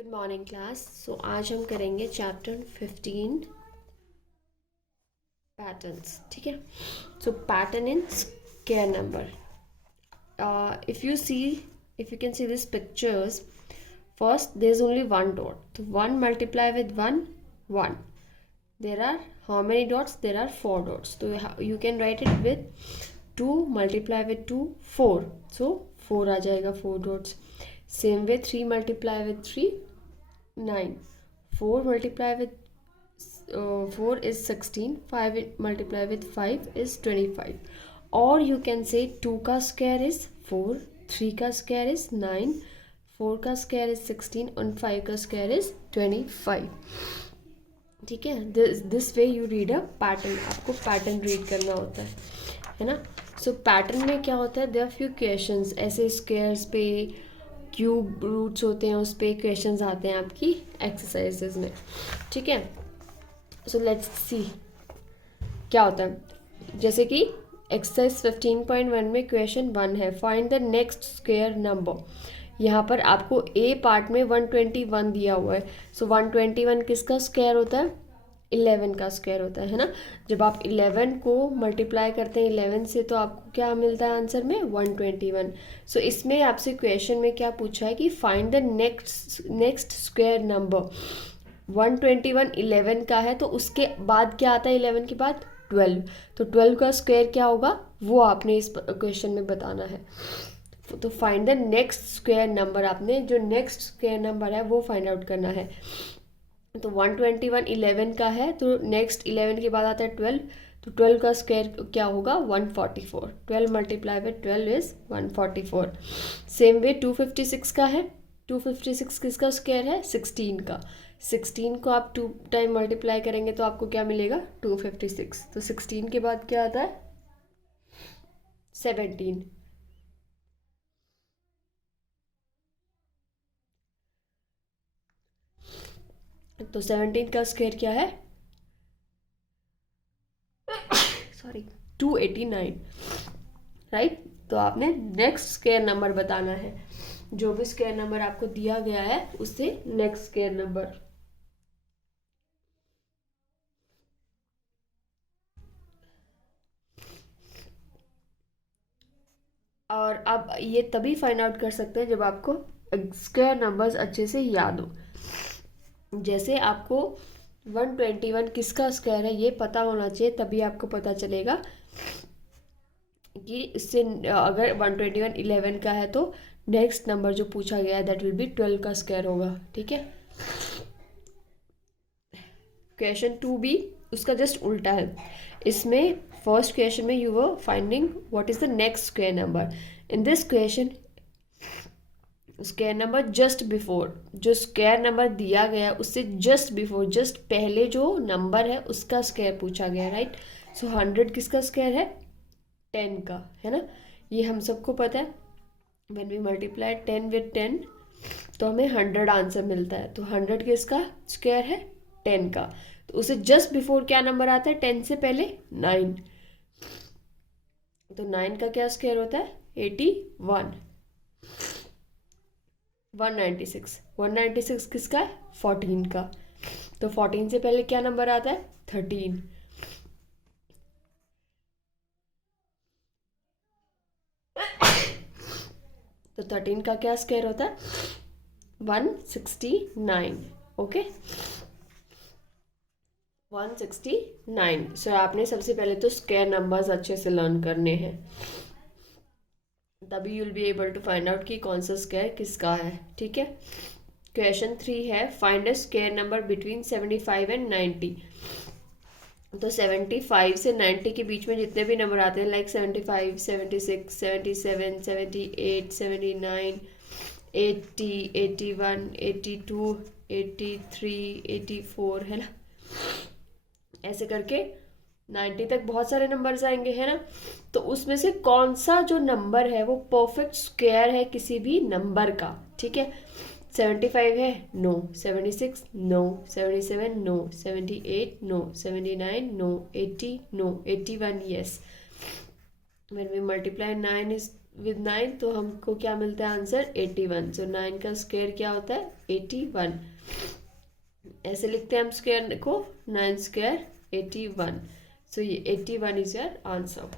Good morning class. आज हम करेंगे चैप्टर 15 पैटर्न्स। ठीक है। Pattern in square number. If you can see these pictures, first there is only one dot, so 1 multiply with 1 1. There are how many dots? There are 4 dots, so you can write it with 2 multiply with 2 4, so 4 आ जाएगा 4 dots. Same way 3 multiply with 3 9. 4 multiply with 4 is 16. 5 multiply with 5 is 25. Or you can say 2 का square is 4, 3 का square is 9, 4 का square is 16 और 5 का square is 25. ठीक है। This way you read a pattern. आपको pattern read करना होता है ना। पैटर्न में क्या होता है, देयर आर फ्यू क्वेश्चंस, ऐसे स्क्वायर्स पे क्यूब रूट्स होते हैं, उस पर क्वेश्चंस आते हैं आपकी एक्सरसाइजेज में। ठीक है। लेट्स सी क्या होता है। जैसे कि एक्सरसाइज 15.1 में क्वेश्चन 1 है, find the next square number. यहाँ पर आपको ए पार्ट में 121 दिया हुआ है। 121 किसका स्क्वायर होता है? 11 का स्क्वायर होता है ना। जब आप 11 को मल्टीप्लाई करते हैं 11 से, तो आपको क्या मिलता है आंसर में? 121। इसमें आपसे क्वेश्चन में क्या पूछा है कि find the next square number. 121 11 का है, तो उसके बाद क्या आता है? 11 के बाद 12, तो 12 का स्क्वायर क्या होगा वो आपने इस क्वेश्चन में बताना है। तो find the next square number, आपने जो नेक्स्ट स्क्वायर नंबर है वो फाइंड आउट करना है। तो 121 11 का है, तो नेक्स्ट 11 के बाद आता है 12, तो 12 का स्क्वायर क्या होगा? 144। 12 multiply with 12 is 144। Same way 256 का है। 256 किसका स्क्वायर है? 16 का। 16 को आप 2 टाइम मल्टीप्लाई करेंगे तो आपको क्या मिलेगा? 256। तो 16 के बाद क्या आता है? 17। तो 17 का स्क्वायर क्या है? Sorry 289, right. तो आपने नेक्स्ट स्क्वायर नंबर बताना है। जो भी स्क्वायर नंबर आपको दिया गया है उससे नेक्स्ट स्क्वायर नंबर। और अब ये तभी फाइंड आउट कर सकते हैं जब आपको स्क्वायर नंबर्स अच्छे से याद हो। जैसे आपको 121 किसका स्क्वायर है ये पता होना चाहिए, तभी आपको पता चलेगा कि इससे अगर 121 11 का है तो नेक्स्ट नंबर जो पूछा गया है दैट विल बी 12 का स्क्वायर होगा। ठीक है। क्वेश्चन 2 भी उसका जस्ट उल्टा है। इसमें फर्स्ट क्वेश्चन में you were finding what is the next square number. In this question square number just before, जो स्क्वायर नंबर दिया गया उससे जस्ट बिफोर, जस्ट पहले जो नंबर है उसका स्क्वायर पूछा गया, राइट। 100 किसका स्क्वायर है? 10 का, है ना। ये हम सबको पता है। व्हेन वी मल्टीप्लाई 10 विद 10 तो हमें 100 आंसर मिलता है। तो 100 किसका स्क्वायर है? 10 का। तो उसे जस्ट बिफोर क्या नंबर आता है? 10 से पहले 9। तो 9 का क्या स्क्वायर होता है? 81। 196। 196 किसका है? 14 का। तो 14 से पहले क्या नंबर आता है? 13। तो 13 का क्या स्क्वायर होता है? 169। ओके, 169। आपने सबसे पहले तो स्क्वायर नंबर्स अच्छे से लर्न करने हैं, तभी you will be able to find out कि कौन सा स्क्वायर किसका है। ठीक है। क्वेश्चन 3 है, find a square number between 75 and 90। तो 75 से 90 के बीच में जितने भी नंबर आते हैं, लाइक 75 76 77 78 79 80 81 82 83 84, है ना। ऐसे करके 90 तक बहुत सारे नंबर्स आएंगे, है ना। तो उसमें से कौन सा जो नंबर है वो परफेक्ट स्क्वायर है किसी भी नंबर का। ठीक है। 75 है, no. 76 no. 77 no. 78 no. 79 no. 80 no. 81 yes। When we multiply 9 is with 9, तो हमको क्या मिलता है आंसर 81। सो 9 का स्क्वायर क्या होता है 81। ऐसे लिखते हैं हम स्क्वायर को, 9 स्क्वायर 81। सो ये 81 is your answer.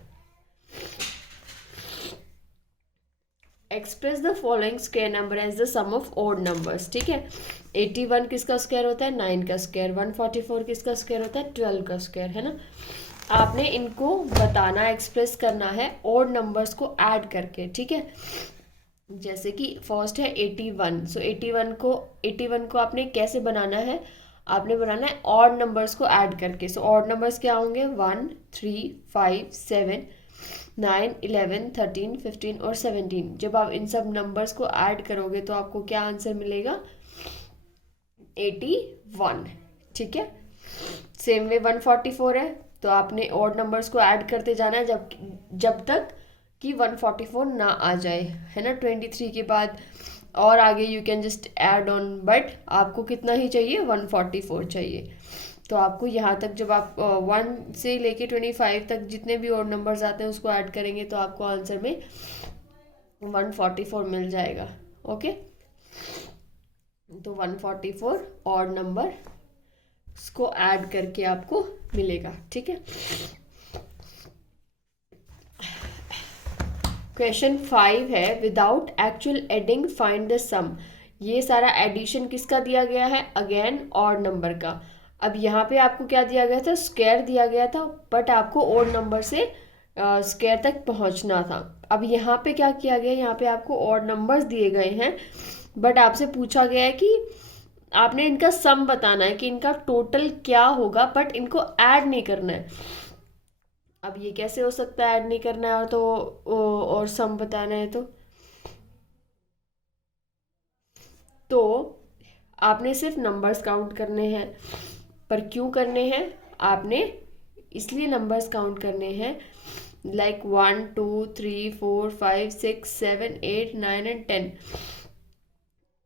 Express the following square number as the sum of odd numbers. ठीक है, 81 किसका स्क्वायर होता है 9 का स्क्वायर, 144 किसका स्क्वायर होता है 12 का स्क्वायर, है ना। आपने इनको बताना, एक्सप्रेस करना है ऑड नंबर्स को ऐड करके। ठीक है, जैसे कि फर्स्ट है 81। सो 81 को आपने कैसे बनाना है, आपने बनाना है ऑड नंबर्स को ऐड करके। सो ऑड नंबर्स क्या होंगे 1 3 5 7 9 11 13 15 और 17। जब आप इन सब नंबर्स को ऐड करोगे तो आपको क्या आंसर मिलेगा 81। ठीक है, सेम वे 144 है, तो आपने ऑड नंबर्स को ऐड करते जाना है जब तक कि 144 ना आ जाए, है ना। 23 के बाद और आगे you can just add on, but आपको कितना ही चाहिए 144 चाहिए। तो आपको यहाँ तक जब आप 1 से लेके 25 तक जितने भी ऑड नंबर्स आते हैं उसको ऐड करेंगे तो आपको आंसर में 144 मिल जाएगा। ओके, तो 144 ऑड नंबर इसको ऐड करके आपको मिलेगा। ठीक है, क्वेश्चन 5 है without actual adding find the sum. ये सारा एडिशन किसका दिया गया है, अगेन ऑड नंबर का। अब यहाँ पे आपको क्या दिया गया था, स्क्वायर दिया गया था, बट आपको ऑड नंबर से स्क्वायर तक पहुँचना था। अब यहाँ पे क्या किया गया, यहाँ पे आपको ऑड नंबर्स दिए गए हैं, बट आपसे पूछा गया है कि आपने इनका सम बताना है कि इनका टोटल क्या होगा, बट इनको ऐड नहीं करना है। अब ये कैसे हो सकता है ऐड नहीं करना है और सम बताना है, तो आपने सिर्फ नंबर्स काउंट करने हैं। पर क्यों करने हैं आपने, इसलिए नंबर्स काउंट करने हैं लाइक 1 2 3 4 5 6 7 8 9 एंड 10।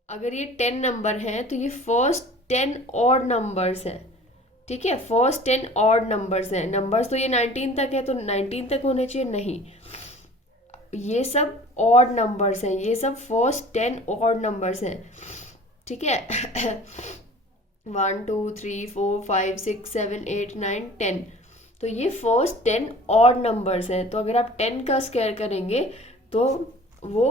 अगर ये 10 नंबर हैं तो ये फर्स्ट 10 ऑड नंबर्स हैं। ठीक है, फर्स्ट 10 ऑड नंबर्स हैं। नंबर्स तो ये 19 तक है, तो 19 तक होने चाहिए, नहीं, ये सब ऑड नंबर्स हैं, ये सब फर्स्ट 10 ऑड नंबर्स हैं। ठीक है 1 2 3 4 5 6 7 8 9 10, तो ये फर्स्ट 10 ऑड नंबर्स हैं। तो अगर आप 10 का स्क्वायर करेंगे तो वो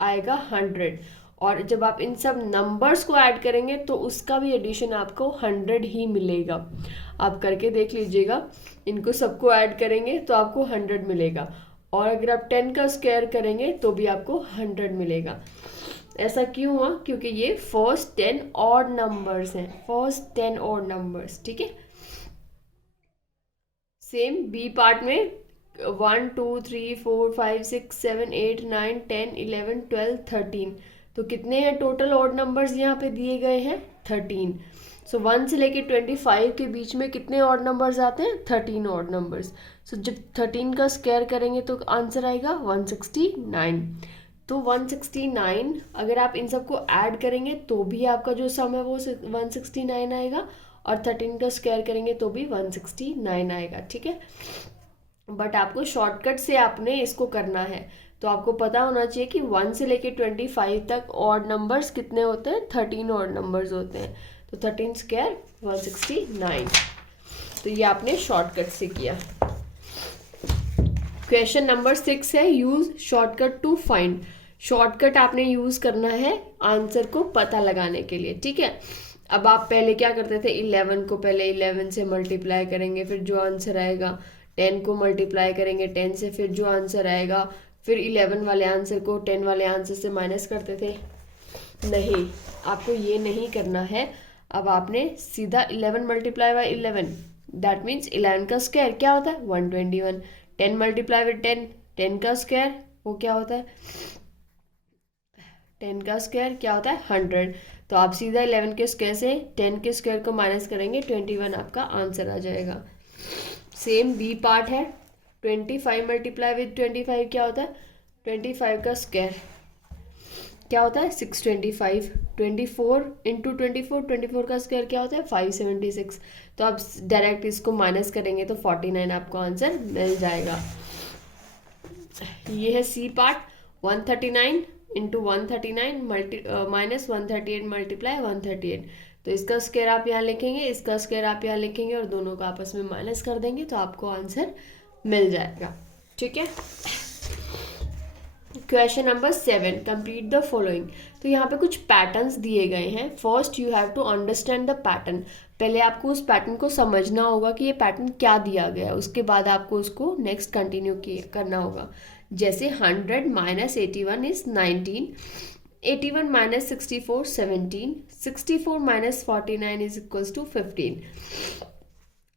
आएगा 100, और जब आप इन सब नंबर्स को ऐड करेंगे तो उसका भी एडिशन आपको 100 ही मिलेगा। आप करके देख लीजिएगा, इनको सबको ऐड करेंगे तो आपको 100 मिलेगा, और अगर आप 10 का स्क्वायर करेंगे तो भी आपको 100 मिलेगा। ऐसा क्यों हुआ, क्योंकि ये फर्स्ट 10 ऑड नंबर्स हैं, फर्स्ट 10 ऑड नंबर्स। ठीक है, सेम बी पार्ट में 1 2 3 4 5 6 7 8 9 10 11 12 13, तो कितने हैं टोटल ऑड नंबर्स यहाँ पे दिए गए हैं 13। सो 1 से लेके 25 के बीच में कितने ऑड नंबर्स आते हैं 13 ऑड नंबर्स। सो जब 13 का स्क्वायर करेंगे तो आंसर आएगा 169। तो 169 अगर आप इन सबको ऐड करेंगे तो भी आपका जो सम है वो 169 आएगा, और 13 का स्क्वायर करेंगे तो भी 169 आएगा। ठीक है, बट आपको शॉर्टकट से आपने इसको करना है, तो आपको पता होना चाहिए कि 1 से लेके 25 तक ऑड नंबर्स कितने होते हैं 13 ऑड नंबर्स होते हैं। तो 13 स्क्वायर 169, तो ये आपने शॉर्टकट से किया। क्वेश्चन नंबर 6 है use shortcut to find. Shortcut आपने यूज करना है आंसर को पता लगाने के लिए। ठीक है, अब आप पहले क्या करते थे, 11 को पहले 11 से मल्टीप्लाई करेंगे, फिर जो आंसर आएगा 10 को मल्टीप्लाई करेंगे 10 से, फिर जो आंसर आएगा, फिर 11 वाले आंसर को 10 वाले आंसर से माइनस करते थे। नहीं, आपको ये नहीं करना है। अब आपने सीधा 11 मल्टीप्लाई बाई 11, दैट मीन्स 11 का स्क्वायर क्या होता है 121। 10 मल्टीप्लाई विद 10, 10 का स्क्वायर वो क्या होता है 10 का स्क्वायर क्या होता है 100। तो आप सीधा 11 के स्क्वायर से 10 के स्क्वायर को माइनस करेंगे 21 आपका आंसर आ जाएगा। सेम बी पार्ट है 25 मल्टीप्लाई विद 25 क्या होता है 25 का स्क्वायर क्या होता है 625। 24 इंटू 24 का स्क्वायर क्या होता है 576। तो आप डायरेक्ट इसको माइनस करेंगे तो 49 आपको आंसर मिल जाएगा। ये है C part, 139 into 139 minus 138 multiply 138। तो इसका स्क्वायर आप यहाँ लिखेंगे, इसका स्क्वायर आप यहाँ लिखेंगे और दोनों का आपस में माइनस कर देंगे तो आपको आंसर मिल जाएगा। ठीक है। Question number 7, complete the following. तो यहाँ पे कुछ पैटर्न्स दिए गए हैं। First you have to understand the pattern. पहले आपको उस पैटर्न को समझना होगा कि ये पैटर्न क्या दिया गया है, उसके बाद आपको उसको नेक्स्ट कंटिन्यू करना होगा। जैसे 100 minus 81 is 19, 81 minus 64 17, 64 minus 49 is equals to 15।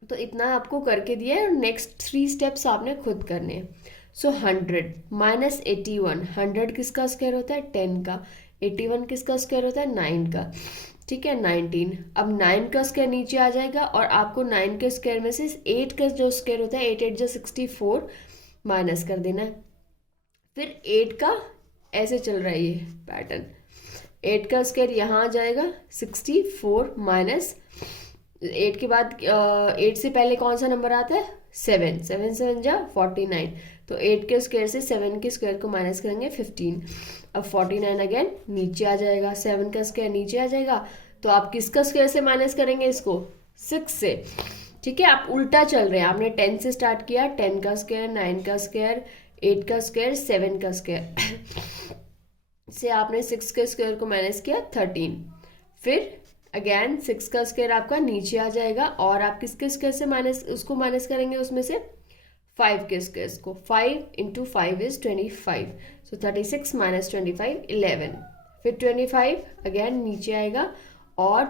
तो इतना आपको करके दिया है और नेक्स्ट 3 स्टेप्स आपने खुद करने हैं। सो 100 माइनस 81, 100 किसका स्क्वायर होता है 10 का, 81 किसका स्क्वायर होता है 9 का। ठीक है, 19। अब 9 का स्क्वायर नीचे आ जाएगा और आपको 9 के स्क्वायर में से 8 का जो स्क्वायर होता है 8 8 जो 64 माइनस कर देना है। फिर 8 का ऐसे चल रहा है ये पैटर्न, 8 का स्क्वायर यहाँ आ जाएगा 64 माइनस 8 के बाद 8 से पहले कौन सा नंबर आता है 7, 7 7 जा 49। तो 8 के स्क्वायर से 7 के स्क्वायर को माइनस करेंगे 15। अब 49 अगेन नीचे आ जाएगा, 7 का स्क्वायर नीचे आ जाएगा। तो आप किसका स्क्वायर से माइनस करेंगे इसको 6 से। ठीक है, आप उल्टा चल रहे हैं। आपने 10 से स्टार्ट किया, 10 का स्क्वायर, 9 का स्क्वायर, 8 का स्क्वायर, 7 का स्क्वायर से आपने 6 के स्क्वायर को माइनस किया 13। फिर अगेन 6 का स्क्वायर आपका नीचे आ जाएगा और आप किसके स्क्वायर से माइनस उसको माइनस करेंगे उसमें से 5 के स्क्वायर को। 5 इंटू 5 इज 25। So 36 minus 25 11। फिर 25 अगेन नीचे आएगा और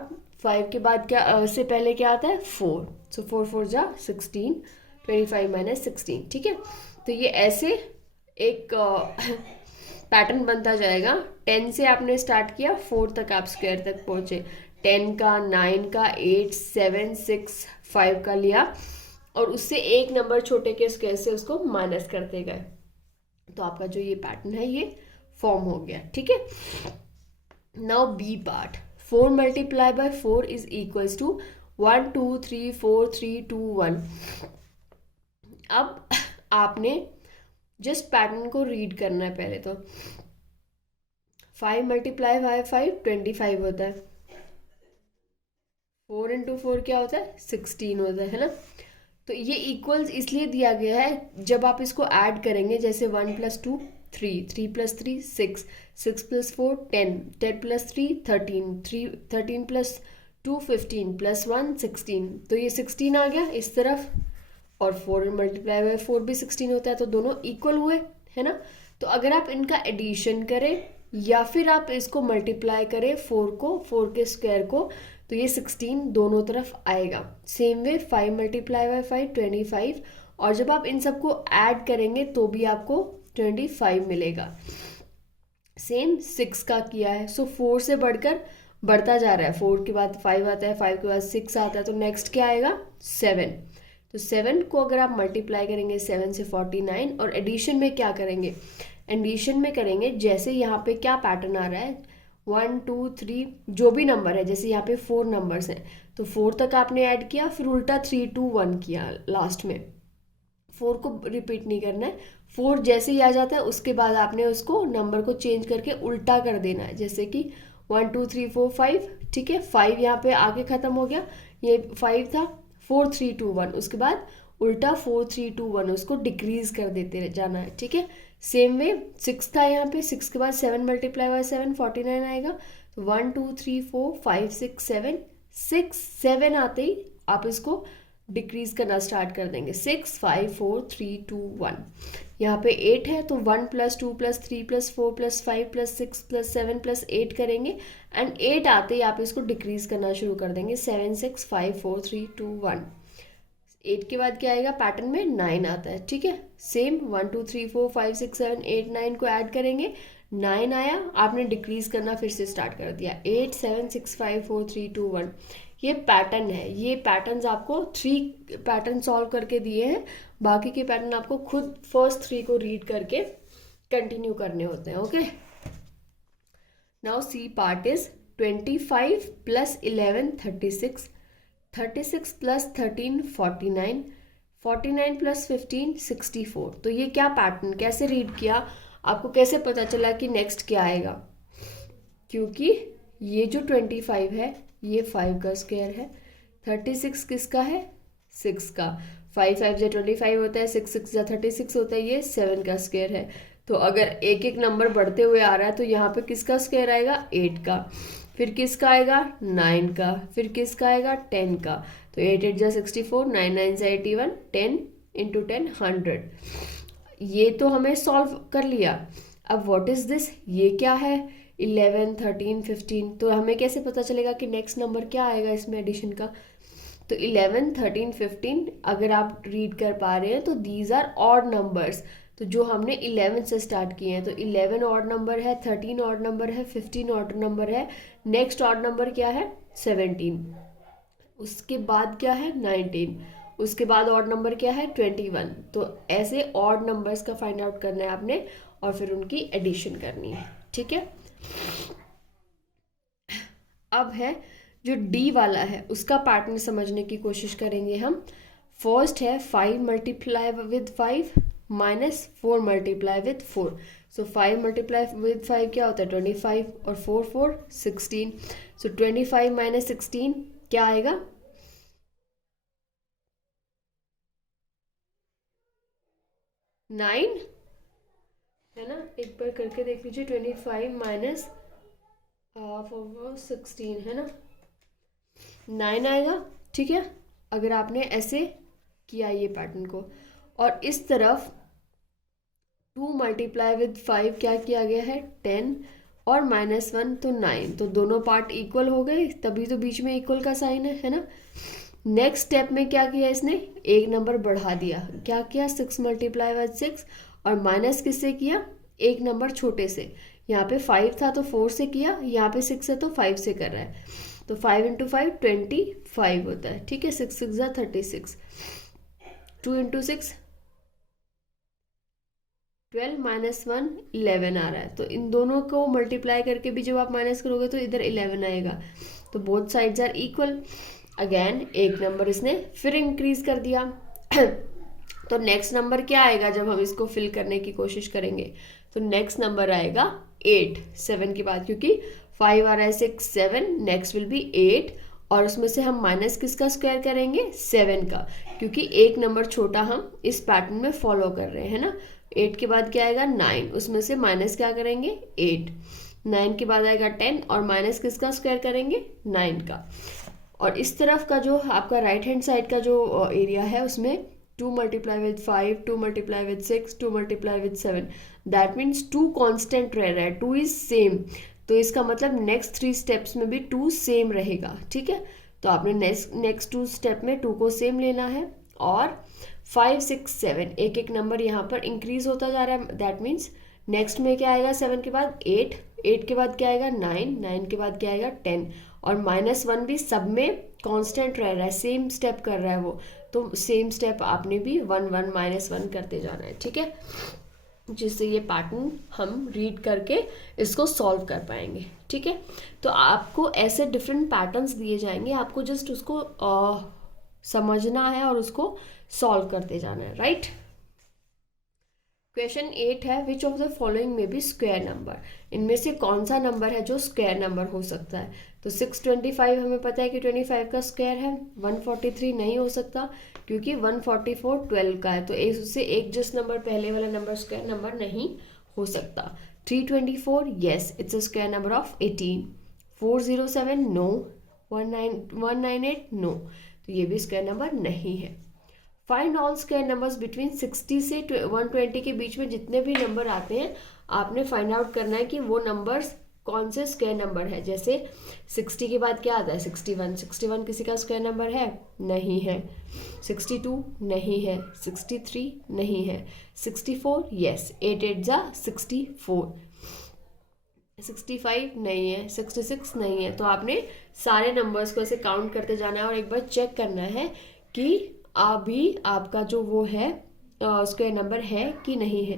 5 के बाद क्या से पहले क्या आता है 4। सो 4 4 जा 16, 25 माइनस 16। ठीक है, तो ये ऐसे एक पैटर्न बनता जाएगा। 10 से आपने स्टार्ट किया, 4 तक आप स्क्वायर तक पहुंचे। 10 का, 9 का, 8 7 6 5 का लिया और उससे एक नंबर छोटे के स्क्वायर से उसको माइनस करते गए। तो आपका जो ये पैटर्न है ये फॉर्म हो गया। ठीक है, now B part, 4 multiply by 4 is equals to 1 2 3 4 3 2 1। अब आपने जस्ट पैटर्न को रीड करना है पहले। तो 5 मल्टीप्लाई बाय 5 25 होता है, 4 इंटू 4 क्या होता है 16 होता है ना। तो ये इक्वल्स इसलिए दिया गया है जब आप इसको ऐड करेंगे, जैसे 1 + 2 3, 3 + 3 6, 6 + 4 10, 10 + 3 13, 13 + 2 15 + 1 16। तो ये 16 आ गया इस तरफ और 4 मल्टीप्लाई बाय 4 भी 16 होता है। तो दोनों इक्वल हुए है ना। तो अगर आप इनका एडिशन करें या फिर आप इसको मल्टीप्लाई करें 4 को, 4 के स्क्वायर को, तो ये 16 दोनों तरफ आएगा। सेम वे 5 मल्टीप्लाई बाय 5 25 और जब आप इन सबको ऐड करेंगे तो भी आपको 25 मिलेगा। सेम 6 का किया है। सो 4 से बढ़कर बढ़ता जा रहा है, 4 के बाद 5 आता है, 5 के बाद 6 आता है, तो नेक्स्ट क्या आएगा 7। तो 7 को अगर आप मल्टीप्लाई करेंगे 7 से 49 और एडिशन में क्या करेंगे, एडिशन में करेंगे जैसे यहाँ पे क्या पैटर्न आ रहा है 1 2 3 जो भी नंबर है, जैसे यहाँ पे 4 नंबर्स हैं तो 4 तक आपने ऐड किया, फिर उल्टा 3 2 1 किया लास्ट में। 4 को रिपीट नहीं करना है, 4 जैसे ही आ जाता है उसके बाद आपने उसको नंबर को चेंज करके उल्टा कर देना है, जैसे कि 1 2 3 4 5। ठीक है, 5 यहाँ पे आगे ख़त्म हो गया, ये 5 था, 4 3 2 1, उसके बाद उल्टा 4 3 2 1 उसको डिक्रीज कर देते जाना है। ठीक है, सेम वे 6 था यहाँ पे, 6 के बाद 7 मल्टीप्लाई बाय 7 49 आएगा। तो 1 2 3 4 5 6 7, 6 7 आते ही आप इसको डिक्रीज करना स्टार्ट कर देंगे, 6 5 4 3 2 1। यहाँ पे 8 है तो 1 + 2 + 3 + 4 + 5 + 6 + 7 + 8 करेंगे एंड 8 आते ही आप इसको डिक्रीज करना शुरू कर देंगे, 7 6 5 4 3 2 1। 8 के बाद क्या आएगा पैटर्न में 9 आता है। ठीक है, सेम 1 2 3 4 5 6 7 8 9 को ऐड करेंगे, 9 आया, आपने डिक्रीज करना फिर से स्टार्ट कर दिया, 8 7 6 5 4 3 2 1। ये पैटर्न है। ये पैटर्न्स आपको 3 पैटर्न सॉल्व करके दिए हैं, बाकी के पैटर्न आपको खुद फर्स्ट 3 को रीड करके कंटिन्यू करने होते हैं। Okay, now C part is 25 + 11 36, 36 + 13 49, 49 + 15 64। तो ये क्या पैटर्न, कैसे रीड किया, आपको कैसे पता चला कि नेक्स्ट क्या आएगा? क्योंकि ये जो 25 है ये 5 का स्क्वायर है, 36 किसका है? 6 का। 5 5 जा 25 होता है, 6 6 जा 36 होता है, ये 7 का स्क्वायर है। तो अगर एक एक नंबर बढ़ते हुए आ रहा है तो यहाँ पे किसका स्क्वायर आएगा? 8 का। फिर किसका आएगा? 9 का। फिर किसका आएगा? 10 का। तो 8 8 जा 64, 9 9 जा 81, 10 × 10 100। ये तो हमें सॉल्व कर लिया। अब व्हाट इज दिस, ये क्या है? 11 13 15। तो हमें कैसे पता चलेगा कि नेक्स्ट नंबर क्या आएगा इसमें एडिशन का? तो 11 13 15 अगर आप रीड कर पा रहे हैं तो दीज आर ऑड नंबर्स। तो जो हमने 11 से स्टार्ट किए हैं, तो 11 ऑड नंबर है, 13 ऑड नंबर है, 15 ऑड नंबर है। नेक्स्ट ऑड नंबर क्या है? 17। उसके बाद क्या है? 19। उसके बाद ऑड नंबर क्या है? 21। तो ऐसे ऑड नंबर्स का फाइंड आउट करना है आपने और फिर उनकी एडिशन करनी है। ठीक है, अब है जो डी वाला है उसका पैटर्न समझने की कोशिश करेंगे हम। फर्स्ट है 5 multiply with 5 minus 4 multiply with 4। So 5 multiply with 5 क्या होता है? 25 और 4 4 16। सो 25 माइनस 16 क्या आएगा? 9 है ना? एक बार करके देख लीजिए। 25 माइनस 16 है ना? 9 आएगा। ठीक है, अगर आपने ऐसे किया ये पैटर्न को। और इस तरफ 2 मल्टीप्लाई विद 5 क्या किया गया है? 10 और -1 तो 9। तो दोनों पार्ट इक्वल हो गए, तभी तो बीच में इक्वल का साइन है ना? नेक्स्ट स्टेप में क्या किया इसने? एक नंबर बढ़ा दिया। क्या किया? 6 मल्टीप्लाई विद 6 और माइनस किससे किया? एक नंबर छोटे से। यहाँ पे 5 था तो 4 से किया, यहाँ पे 6 है तो 5 से कर रहा है। तो 5 × 5 25 होता है। ठीक है, 6 6 जा 36, 2 × 6 12 -1 11 आ रहा है। तो इन दोनों को मल्टीप्लाई करके भी जब आप माइनस करोगे तो इधर 11 आएगा। तो both sides are equal. Again एक नंबर इसने फिर इंक्रीज कर दिया। तो नेक्स्ट नंबर क्या आएगा जब हम इसको फिल करने की कोशिश करेंगे? तो नेक्स्ट नंबर आएगा 8 7 के बाद, क्योंकि 5 आ रहा है 6 7, नेक्स्ट विल बी 8 और उसमें से हम माइनस किसका स्क्वायर करेंगे? 7 का, क्योंकि एक नंबर छोटा हम इस पैटर्न में फॉलो कर रहे हैं ना। 8 के बाद क्या आएगा? 9, उसमें से माइनस क्या करेंगे? 8। 9 के बाद आएगा 10 और माइनस किसका स्क्वायर करेंगे? 9 का। और इस तरफ का जो आपका राइट हैंड साइड का जो एरिया है उसमें 2 multiply with 5, 2 multiply with 6, 2 multiply with 7, that means 2 constant रह रहा है, 2 इज सेम। तो इसका मतलब नेक्स्ट 3 स्टेप्स में भी 2 सेम रहेगा। ठीक है, तो आपने नेक्स्ट 2 स्टेप में 2 को सेम लेना है। और 5 6 7 एक एक नंबर यहाँ पर इंक्रीज होता जा रहा है, दैट मीन्स नेक्स्ट में क्या आएगा? 7 के बाद 8, 8 के बाद क्या आएगा? 9, 9 के बाद क्या आएगा? 10 और -1 भी सब में कांस्टेंट रह रहा है, सेम स्टेप कर रहा है वो। तो सेम स्टेप आपने भी 1 1 -1 करते जाना है। ठीक है, जिससे ये पैटर्न हम रीड करके इसको सॉल्व कर पाएंगे। ठीक है, तो आपको ऐसे डिफरेंट पैटर्न्स दिए जाएंगे, आपको जस्ट उसको समझना है और उसको सॉल्व करते जाना है। राइट। क्वेश्चन 8 है विच ऑफ द फॉलोइंग में बी स्क्वायर नंबर। इनमें से कौन सा नंबर है जो स्क्वायर नंबर हो सकता है? तो 625 हमें पता है कि 25 का स्क्वायर है। 143 नहीं हो सकता क्योंकि 144 12 का है, तो उससे एक जस्ट नंबर पहले वाला नंबर स्क्वायर नंबर नहीं हो सकता। 324 yes it's a square number of 18। 407 no. 198 no, तो ये भी स्क्वायर नंबर नहीं है। Find all square numbers between 60 से 120 के बीच में जितने भी नंबर आते हैं आपने फाइंड आउट करना है कि वो नंबर्स कौन से स्क्वायर नंबर है। जैसे 60 के बाद क्या आता है? 61। 61 किसी का स्क्वायर नंबर है? नहीं है। 62 नहीं है। 63 नहीं है। 64 यस, 8 8 जा 64। 65 नहीं है। 66 नहीं है। तो आपने सारे नंबर्स को ऐसे काउंट करते जाना है और एक बार चेक करना है कि अभी आपका जो वो है स्क्वायर नंबर है कि नहीं है।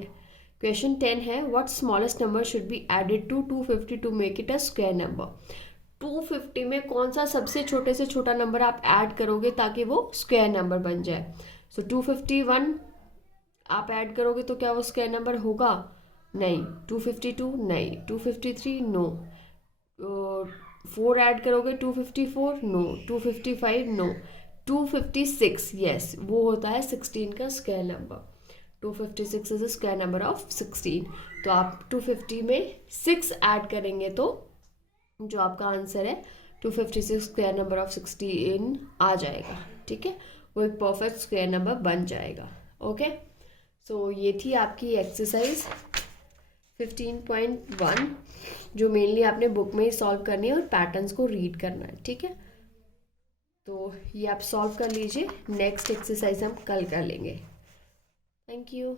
क्वेश्चन 10 है what smallest number should be added to 250 to make it a square number. 250 में कौन सा सबसे छोटे से छोटा नंबर आप ऐड करोगे ताकि वो स्क्वायर नंबर बन जाए? सो 251 आप ऐड करोगे तो क्या वो स्क्वायर नंबर होगा? नहीं। 252 नहीं। 253 नो। 4 ऐड करोगे 254 नो। 255 नो। 256 यस, वो होता है 16 का square number. 256 is the square number of 16। तो आप 250 में 6 ऐड करेंगे तो जो आपका आंसर है 256 स्क्वायर नंबर ऑफ 16 आ जाएगा। ठीक है, वो एक परफेक्ट स्क्वायर नंबर बन जाएगा। ओके, सो ये थी आपकी एक्सरसाइज 15.1 जो मेनली आपने बुक में ही सॉल्व करनी है और पैटर्न्स को रीड करना है। ठीक है, तो ये आप सॉल्व कर लीजिए। नेक्स्ट एक्सरसाइज हम कल कर लेंगे। Thank you.